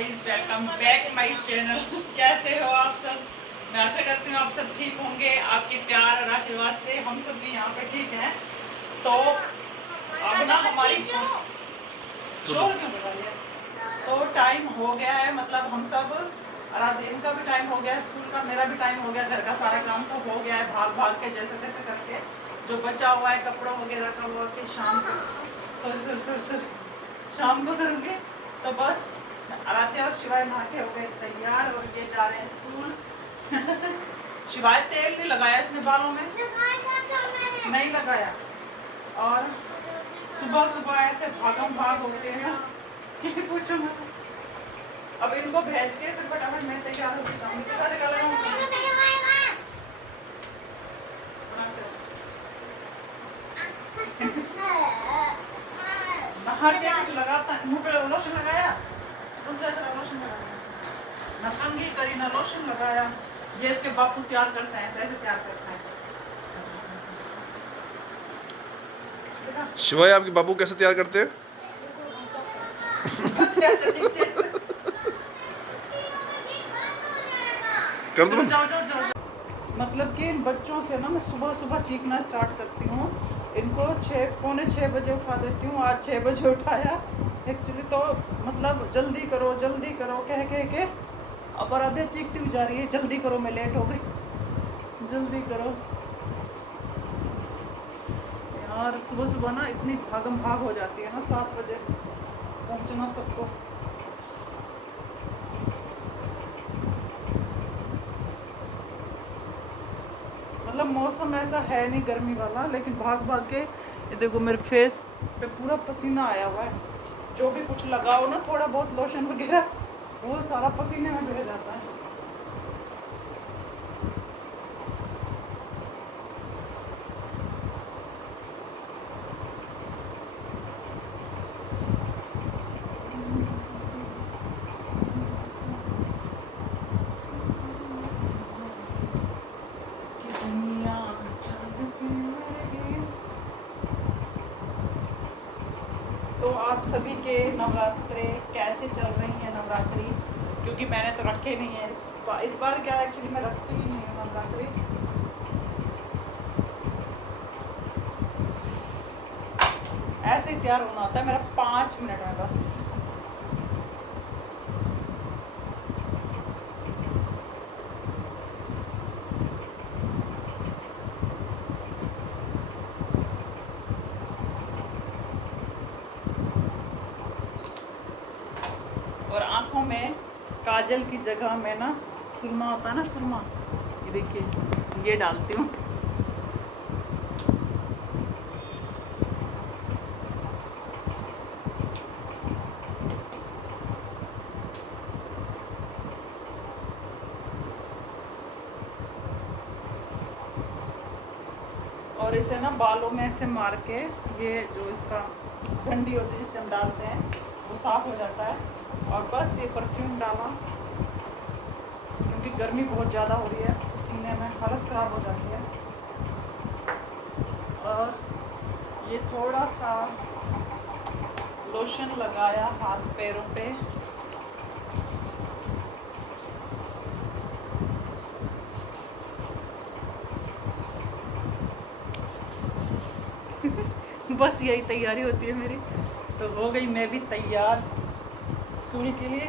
Guys, welcome back my channel. कैसे हो आप सब? मैं आशा करती हूँ आप सब ठीक होंगे। आपके प्यार और आशीर्वाद से हम सब भी यहाँ पे ठीक हैं। तो अब ना हमारी शोर क्यों बजा लिया? तो टाइम हो गया है, मतलब हम सब रात का भी टाइम हो गया है, स्कूल का मेरा भी टाइम हो गया, घर का सारा काम तो हो गया है भाग भाग के जैसे तैसे करके। जो बचा हुआ है कपड़ों वगैरह का वो कि शाम को सॉरी शाम को करूँगी। तो बस आराध्या और शिवाय नहा के हो गए तैयार और ये जा रहे हैं स्कूल। शिवाय तेल नहीं लगाया इसने बालों में, नहीं लगाया। और सुबह सुबह ऐसे भागम भाग होते हैं ना, ये पूछो मत। अब इनको भेज के फिर फटाफट मैं तैयार होकर जाऊंगी। नहा के कुछ लगाता है मुँह पे, लोशन लगाया, लोशन लगाया, ना कंघी करी ना लोशन लगाया। ये इसके बापू तैयार करते हैं, ऐसे तैयार करता है। शिवाय, आपके बाबू कैसे तैयार करते हैं? कर दो। जाओ। मतलब कि इन बच्चों से ना मैं सुबह सुबह चीखना स्टार्ट करती हूँ। इनको 6 पौने 6 बजे उठा देती हूँ। आज 6 बजे उठाया एक्चुअली, तो मतलब जल्दी करो कह के अब आराध्या चीखती हुई जा रही है, जल्दी करो मैं लेट हो गई, जल्दी करो यार। सुबह सुबह ना इतनी भागम भाग हो जाती है ना, 7 बजे पहुँचना सबको। मतलब मौसम ऐसा है नहीं गर्मी वाला, लेकिन भाग भाग के ये देखो मेरे फेस पे पूरा पसीना आया हुआ है। जो भी कुछ लगाओ ना, थोड़ा बहुत लोशन वगैरह, वो सारा पसीने में बह जाता है। तो आप सभी के नवरात्रे कैसे चल रही हैं? नवरात्रि क्योंकि मैंने तो रखे नहीं है इस बार क्या एक्चुअली मैं रखती ही नहीं हूँ नवरात्रि। ऐसे ही तैयार होना होता है मेरा 5 मिनट में बस। और आँखों में काजल की जगह में ना सुरमा होता है ना, सुरमा, ये देखिए ये डालती हूँ। और इसे ना बालों में ऐसे मार के, ये जो इसका डंडी होती है जिससे हम डालते हैं, वो साफ हो जाता है। और बस ये परफ्यूम डाला, क्योंकि गर्मी बहुत ज़्यादा हो रही है, सीने में हालत ख़राब हो जाती है। और ये थोड़ा सा लोशन लगाया हाथ पैरों पे। बस यही तैयारी होती है मेरी। तो हो गई मैं भी तैयार स्कूल के लिए।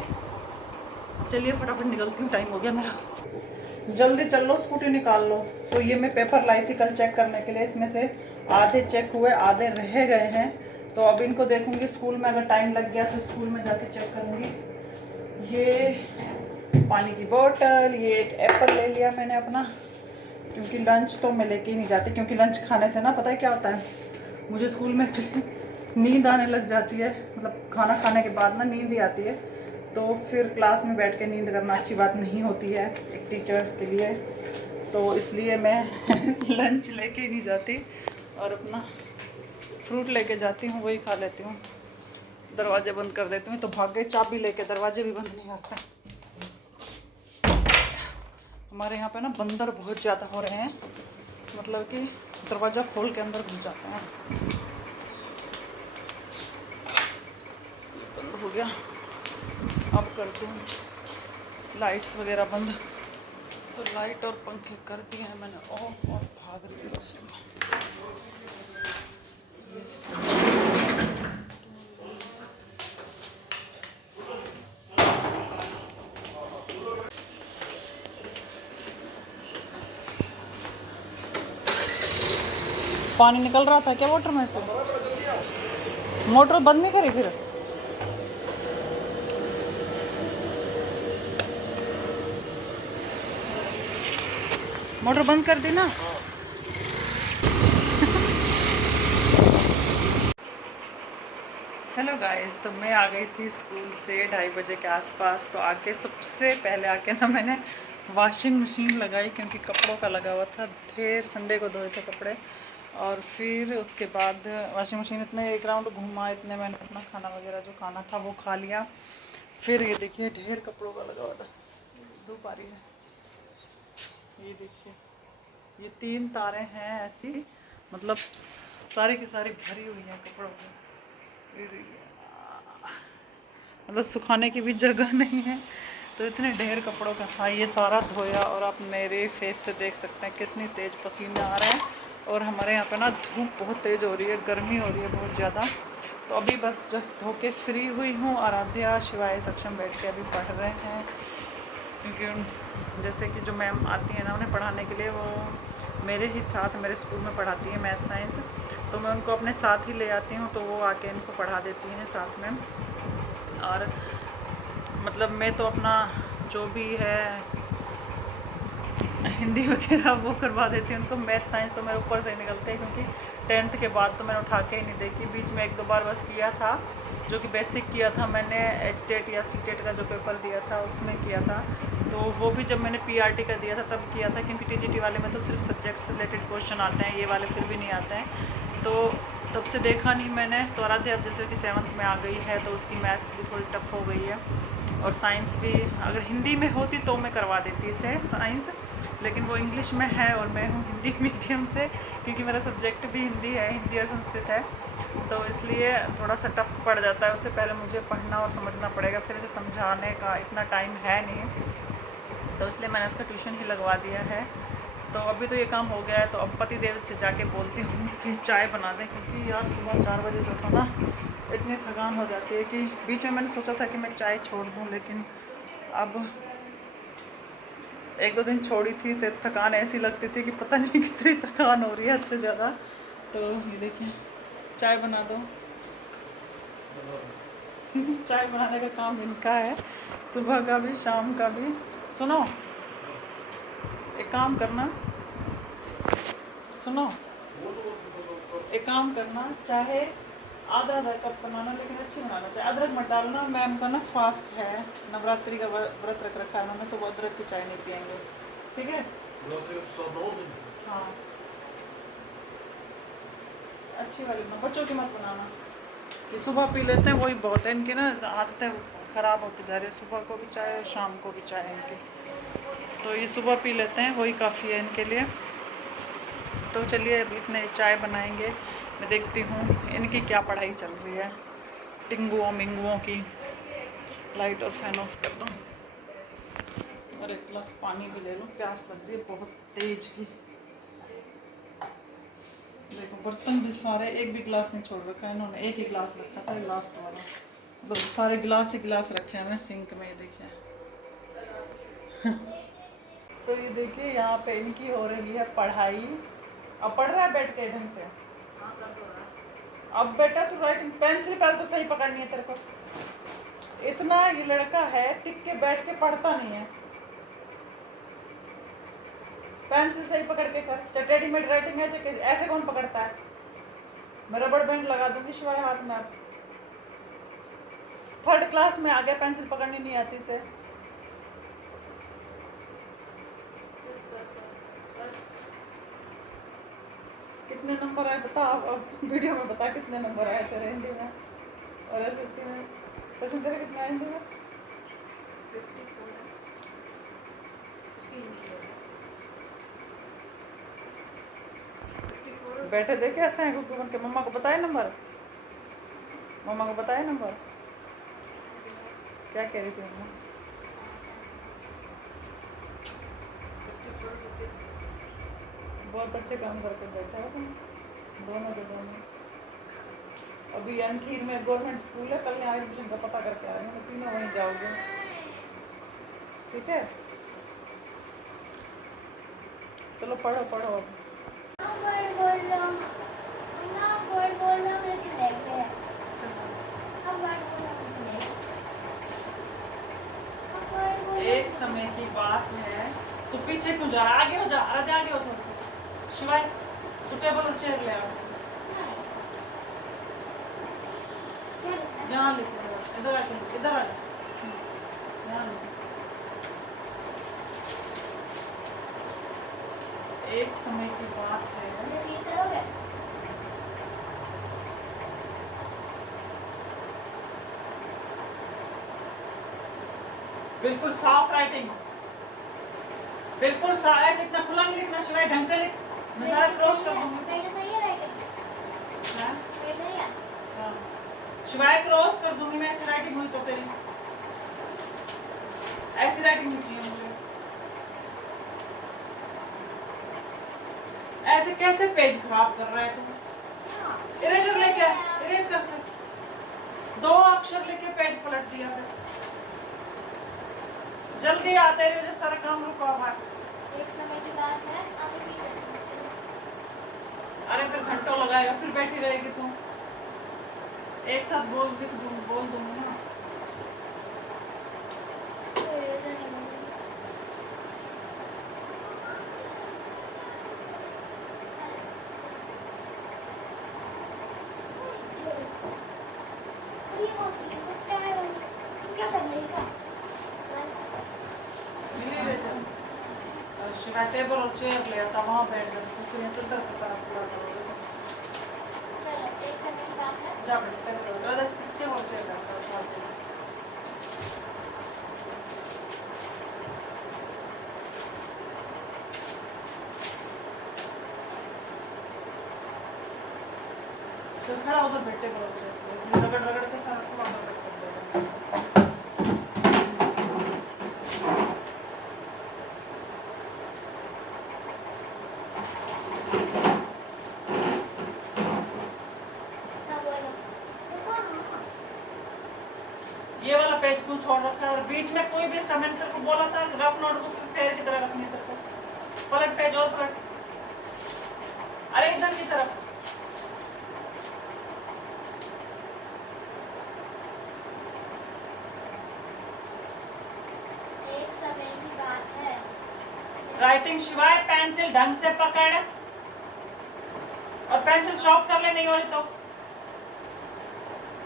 चलिए फटाफट निकलती हूँ, टाइम हो गया मेरा। जल्दी चल लो, स्कूटी निकाल लो। तो ये मैं पेपर लाई थी कल चेक करने के लिए, इसमें से आधे चेक हुए, आधे रह गए हैं। तो अब इनको देखूंगी स्कूल में, अगर टाइम लग गया तो स्कूल में जाके चेक करूँगी। ये पानी की बोतल, ये एक एप्पल ले लिया मैंने अपना, क्योंकि लंच तो मैं लेके ही नहीं जाती, क्योंकि लंच खाने से ना पता है क्या होता है, मुझे स्कूल में नींद आने लग जाती है। मतलब खाना खाने के बाद ना नींद ही आती है, तो फिर क्लास में बैठ के नींद करना अच्छी बात नहीं होती है एक टीचर के लिए। तो इसलिए मैं लंच लेके ही नहीं जाती और अपना फ्रूट लेके जाती हूँ, वही खा लेती हूँ। दरवाजे बंद कर देती हूँ तो भाग गए, चाबी लेके दरवाजे भी बंद नहीं करते। हमारे यहाँ पे ना बंदर बहुत ज़्यादा हो रहे हैं, मतलब कि दरवाज़ा खोल के अंदर घुस जाते हैं। बंद हो गया। अब कर दूँ लाइट्स वगैरह बंद। तो लाइट और पंखे कर दिए हैं मैंने ऑफ और भाग रही हूँ बस। पानी निकल रहा था क्या वाटर में से? मोटर बंद नहीं करी फिर? मोटर बंद कर दी ना। हेलो गाइस, तो मैं आ गई थी स्कूल से 2:30 बजे के आसपास। तो आके सबसे पहले आके ना मैंने वॉशिंग मशीन लगाई, क्योंकि कपड़ों का लगा हुआ था ढेर। संडे को धोए थे कपड़े। और फिर उसके बाद वॉशिंग मशीन इतने एक राउंड घुमा, इतने मैंने अपना खाना वगैरह जो खाना था वो खा लिया। फिर ये देखिए ढेर कपड़ों का लगा हुआ था, धूप आ रही है। ये देखिए ये 3 तारें हैं ऐसी, मतलब सारी की सारी भरी हुई हैं कपड़ों की। मतलब सुखाने की भी जगह नहीं है, तो इतने ढेर कपड़ों का था। ये सारा धोया और आप मेरे फेस से देख सकते हैं कितनी तेज़ पसीने आ रहे हैं। और हमारे यहाँ पे ना धूप बहुत तेज़ हो रही है, गर्मी हो रही है बहुत ज़्यादा। तो अभी बस जस्ट धो के फ्री हुई हूँ। आराध्या शिवाय सक्षम बैठ के अभी पढ़ रहे हैं, क्योंकि जैसे कि जो मैम आती है ना उन्हें पढ़ाने के लिए, वो मेरे ही साथ मेरे स्कूल में पढ़ाती है मैथ साइंस। तो मैं उनको अपने साथ ही ले आती हूँ, तो वो आके इनको पढ़ा देती हैं साथ में। और मतलब मैं तो अपना जो भी है हिंदी वगैरह वो करवा देती हूँ उनको। मैथ साइंस तो मेरे ऊपर से निकलते हैं, क्योंकि 10th के बाद तो मैंने उठा के ही नहीं देखी। बीच में 1-2 बार बस किया था, जो कि बेसिक किया था मैंने। HTET या CTET का जो पेपर दिया था उसमें किया था। तो वो भी जब मैंने PRT का दिया था तब किया था, क्योंकि TGT वाले में तो सिर्फ सब्जेक्ट से रिलेटेड क्वेश्चन आते हैं, ये वाले फिर भी नहीं आते हैं। तो तब से देखा नहीं मैंने। तो आराध्या अब जैसे कि 7th में आ गई है, तो उसकी मैथ्स भी थोड़ी टफ हो गई है। और साइंस भी अगर हिंदी में होती तो मैं करवा देती इसे साइंस, लेकिन वो इंग्लिश में है और मैं हूँ हिंदी मीडियम से, क्योंकि मेरा सब्जेक्ट भी हिंदी है, हिंदी और संस्कृत है। तो इसलिए थोड़ा सा टफ पड़ जाता है। उससे पहले मुझे पढ़ना और समझना पड़ेगा, फिर इसे समझाने का इतना टाइम है नहीं। तो इसलिए मैंने इसका ट्यूशन ही लगवा दिया है। तो अभी तो ये काम हो गया है। तो अब पति देव से जाके बोलती हूँ कि चाय बना दें, क्योंकि यार सुबह 4 बजे से उठो ना, इतनी थकान हो जाती है कि बीच में मैंने सोचा था कि मैं चाय छोड़ दूँ, लेकिन अब 1-2 दिन छोड़ी थी तो थकान ऐसी लगती थी कि पता नहीं कितनी थकान हो रही है हद से ज़्यादा। तो ये देखिए चाय बना दो। चाय बनाने का काम इनका है, सुबह का भी शाम का भी। सुनो, एक काम करना, सुनो, एक काम करना, चाहे आधा कप बनाना, लेकिन अच्छी बनाना, चाहे अदरक मत डालना। मैम का ना फास्ट है, नवरात्रि का व्रत रख रखा है उन्होंने, तो वो अदरक की चाय नहीं पियेंगे, ठीक है? हाँ, अच्छी वाली बनाना, बच्चों की मत बनाना। ये सुबह पी लेते हैं वही बहुत है, इनकी ना आदतें ख़राब होती जा रही है। सुबह को भी चाय और शाम को भी चाय इनकी, तो ये सुबह पी लेते हैं वही काफ़ी है इनके लिए। तो चलिए अभी इतने चाय बनाएंगे। मैं देखती हूँ इनकी क्या पढ़ाई चल रही है, टिंगुओं मिंगुओं की। लाइट और फैन ऑफ कर दूँ और एक गिलास पानी भी ले लूँ, प्यास लग रही है बहुत तेज की। देखो बर्तन भी सारे, एक भी गिलास नहीं छोड़ रखा है इन्होंने, एक ही गिलास रखा था लास्ट वाला। मतलब सारे गिलास ही गिलास रखे हैं सिंक में, ये देखिए। तो ये देखिए यहाँ पे इनकी हो रही है पढ़ाई। अब पढ़ रहा है बैठ के ढंग से? अब बेटा तू राइटिंग पेंसिल पहले तो सही पकड़नी है तेरे को। इतना ये लड़का है टिक के बैठ के पढ़ता नहीं है। पेंसिल सही पकड़ के कर, चाहे रेडीमेड राइटिंग है चाहे ऐसे कौन पकड़ता है? मैं रबड़ बैंड लगा दूंगी शिवाय हाथ में। अब 3rd क्लास में आ गया, पेंसिल पकड़नी नहीं आती से। कितने नंबर आए बता, अब वीडियो में बता कितने नंबर आए तेरे हिंदी में और SST में। सच में तेरे कितने आए हिंदी में? 54। बैठे देखे ऐसे हैं गुग्गू बन के। मम्मा को बताए नंबर, मम्मा को बताए नंबर। क्या कह रही थी मम्मा? बहुत अच्छे काम करके बैठा है तुम दोनों के दोनों। अभी अनखीर में गवर्नमेंट स्कूल है, कल यहाँ एडमिशन का पता करके आएंगे, मैं तीनों वहीं जाओगे, ठीक है? चलो पढ़ो पढ़ो अब। एक समय की बात है, तो पीछे क्यों जा रहा? आगे हो जा, अरे आगे हो थोड़ा। शिवाय तू टेबल और चेयर ले आओ, यहाँ लिख, इधर आके लिख, इधर आ जा, यहाँ लिख। एक समय की बात है, बिल्कुल साफ राइटिंग, बिल्कुल ऐसे इतना खुला नहीं लिखना शिवाय, ढंग से लिख, मैं सारा क्रॉस कर दूंगी। हाँ। शिवाय क्रॉस कर दूंगी मैं, ऐसी राइटिंग हुई तो तेरी, ऐसी राइटिंग नहीं चाहिए मुझे। ऐसे कैसे पेज खराब कर रहा है तू? इरेजर लेके आ, इरेज कर से 2 अक्षर लेके पेज पलट दिया फिर। जल्दी आ, तेरी वजह से सारा काम रुका हुआ है। एक समय की बात है, आप भी अरे फिर घंटों लगाएगा, फिर बैठी रहेगी तू। एक साथ बोल दूंगी ना। क्या करने का? शिवा टेबल और चेयर ले आता, वहाँ बैठ गया, फिर चद्दर का सारा पूरा करोगे। चलो, एक समय की बात है। जा बेटा टेबल और टेबल और चेयर का। तो खड़ा उधर बैठे बोल रगड़ रगड़ के सारा पूरा कर देगा। ये वाला पेज क्यों छोड़ रखा है? और बीच में कोई भी स्टमेंट तेरे को बोला था रफ नोट को सिर्फ फेर की तरह रखनी है तेरे को। पलट पेज और पलट, अरे इधर की तरफ। एक समय की बात है। राइटिंग शिवाय पेंसिल ढंग से पकड़, और पेंसिल शॉर्प कर ले, नहीं हो रही तो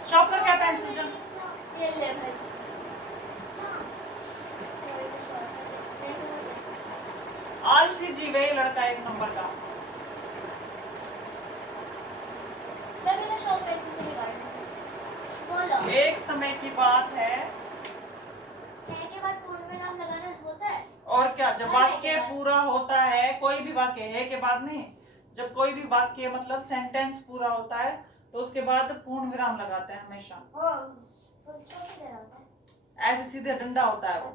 शॉर्प कर क्या पेंसिल चल। ये ले भाई। हाँ। थोड़ी तो शॉर्ट है, नहीं तो मुझे। आलसी जीव है ये लड़का, एक नंबर का। मैं बिना शॉर्ट पेंसिल से निकाल दूंगी। बोलो। एक समय की बात है, है के बाद पूर्ण विराम लगाना होता है। और क्या, जब वाक्य पूरा होता है, कोई भी वाक्य है के बाद नहीं, जब कोई भी वाक्य मतलब सेंटेंस पूरा होता है तो उसके बाद पूर्ण विराम लगाते हैं हमेशा। फुल स्टॉप किधर होता है? ऐसे सीधे डंडा होता है वो,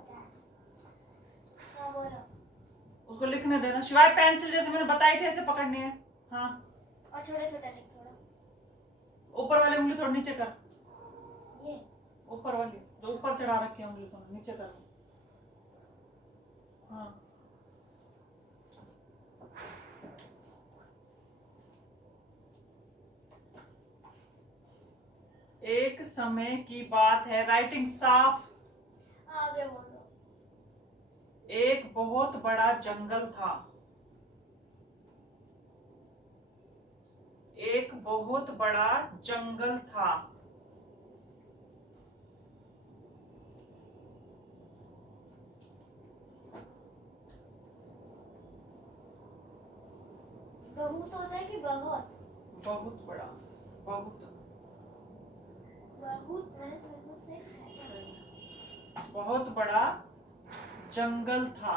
हाँ बोलो। उसको लिखने देना। शिवाय पेंसिल जैसे मैंने बताई थी ऐसे पकड़नी है। हाँ, और छोटे छोटे लिख थोड़ा। ऊपर वाली उंगली थोड़ी नीचे कर, ये ऊपर वाली जो ऊपर चढ़ा रखी है उंगली तो नीचे कर। हाँ, एक समय की बात है, राइटिंग साफ। आगे बोलो। एक बहुत बड़ा जंगल था, एक बहुत बड़ा जंगल था। बहुत होता है कि बहुत? बहुत बड़ा, बहुत बहुत मैंने बहुत से खाया। बहुत बड़ा जंगल था।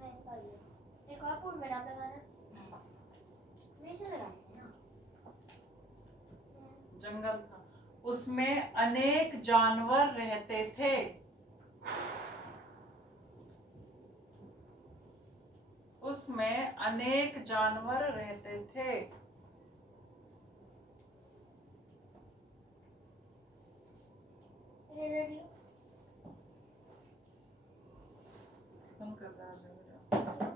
मैंने पढ़ लिया। एक और पूर्ण विराम लगाना। नहीं चल रहा है ना। जंगल था, उसमें अनेक जानवर रहते थे। उसमें अनेक जानवर रहते थे। इरेजर दियो। कौन कर रहा है?